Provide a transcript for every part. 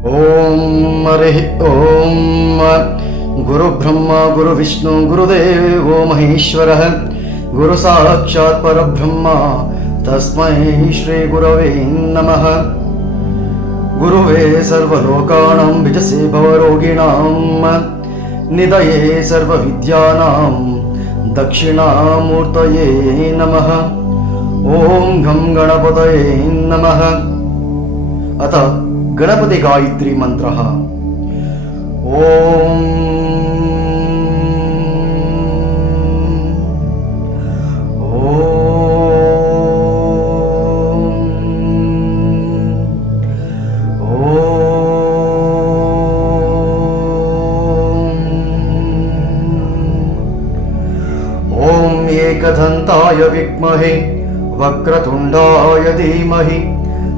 ॐ हरिः ॐ गुरुब्रह्मा गुरुविष्णु गुरुदेवो महेश्वरः। गुरुसाक्षात् परब्रह्मा तस्मै श्रीगुरवे नमः। गुरुवे सर्वलोकाणां विजसे भवरोगिणां निधये सर्वविद्यानां दक्षिणामूर्तये नमः। ॐ घं गणपतये नमः। अथ गणपति गायत्री मन्त्रः। ॐ एकदन्ताय विद्महे वक्रतुण्डाय धीमहि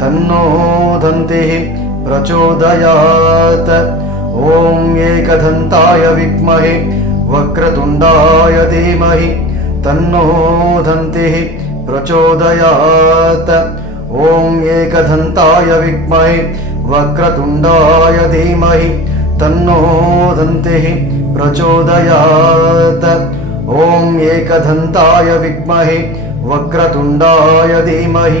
तन्नो दन्तिः प्रचोदयात्। ॐ एकदन्ताय विद्महे वक्रतुण्डाय धीमहि तन्नो दन्तिः प्रचोदयात्। ॐ एकदन्ताय विद्महे वक्रतुण्डाय धीमहि तन्नो दन्तिः प्रचोदयात्। ॐ एकदन्ताय विद्महे वक्रतुण्डाय धीमहि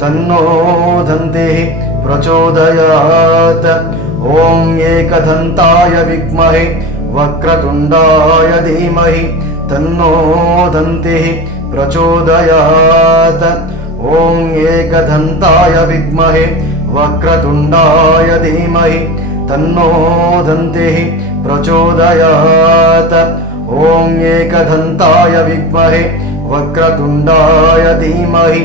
तन्नो दन्तिः प्रचोदयात्। ॐ एकदन्ताय विद्महे वक्रतुण्डाय धीमहि तन्नो दन्तिः प्रचोदयात्। ॐ एकदन्ताय विद्महे वक्रतुण्डाय धीमहि तन्नो दन्तिः प्रचोदयात्। ॐ एकदन्ताय विद्महे वक्रतुण्डाय धीमहि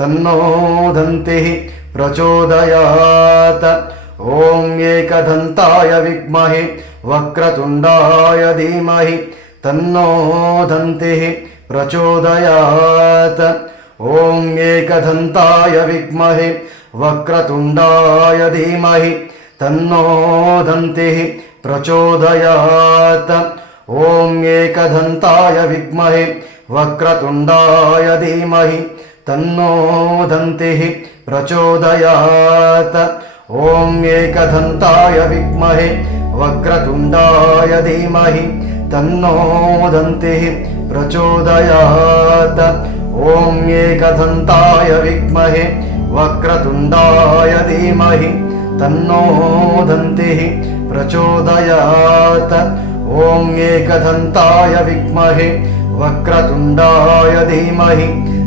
तन्नो दन्तिः प्रचोदयात्। ॐ एकदन्ताय विद्महे वक्रतुण्डाय धीमहि तन्नो दन्तिः प्रचोदयात्। ॐ एकदन्ताय विद्महे वक्रतुण्डाय धीमहि तन्नो दन्तिः प्रचोदयात्। ॐ एकदन्ताय विद्महे वक्रतुण्डाय धीमहि तन्नो दन्तिः प्रचोदयात्। ॐ एकदन्ताय विद्महे वक्रतुण्डाय धीमहि तन्नो दन्तिः प्रचोदयात्। ॐ एकदन्ताय विद्महे वक्रतुण्डाय धीमहि तन्नो दन्तिः प्रचोदयात्। ॐ एकदन्ताय विद्महे वक्रतुण्डाय धीमहि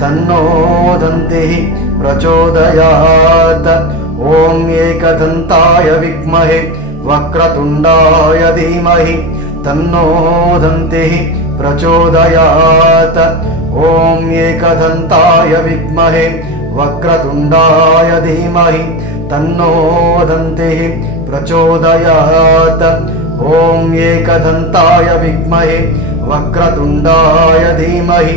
तन्नो दन्तिः प्रचोदयात्। ॐ एकदन्ताय विद्महे वक्रतुण्डाय धीमहि तन्नो दन्तिः प्रचोदयात्। ॐ एकदन्ताय विद्महे वक्रतुण्डाय धीमहि तन्नो दन्तिः प्रचोदयात्। ॐ एकदन्ताय विद्महे वक्रतुण्डाय धीमहि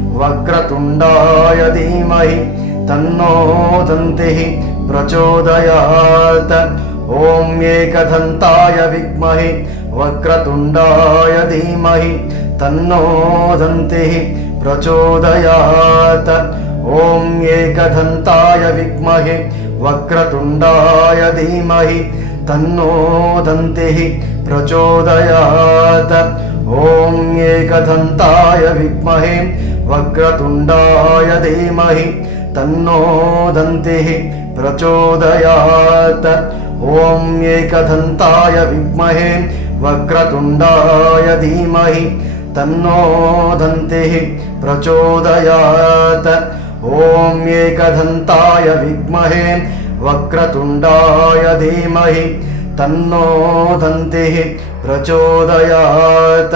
वक्रतुण्डाय धीमहि तन्नो दन्तिः प्रचोदयात् ॐ एकदन्ताय विद्महे वक्रतुण्डाय धीमहि तन्नो दन्तिः प्रचोदयात् ॐ एकदन्ताय विद्महे वक्रतुण्डाय धीमहि तन्नो दन्तिः प्रचोदयात् ॐ एकदन्ताय विद्महे वक्रतुण्डाय धीमहि तन्नो दन्तिः प्रचोदयात् ॐ एकदन्ताय विद्महे वक्रतुण्डाय धीमहि तन्नो दन्तिः प्रचोदयात् ॐ एकदन्ताय विद्महे वक्रतुण्डाय धीमहि तन्नो दन्तिः प्रचोदयात्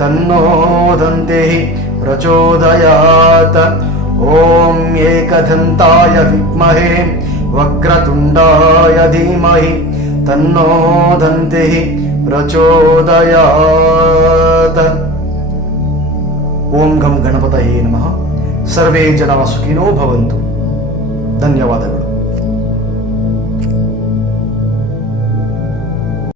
तन्नो दन्तिः प्रचोदयात् ॐ एकदन्ताय विद्महे वक्रतुण्डाय धीमहि तन्नो दन्तिः प्रचोदयात् ॐ गं गणपतये नमः सर्वे जनाः सुखिनो भवन्तु ధన్యవాదాలు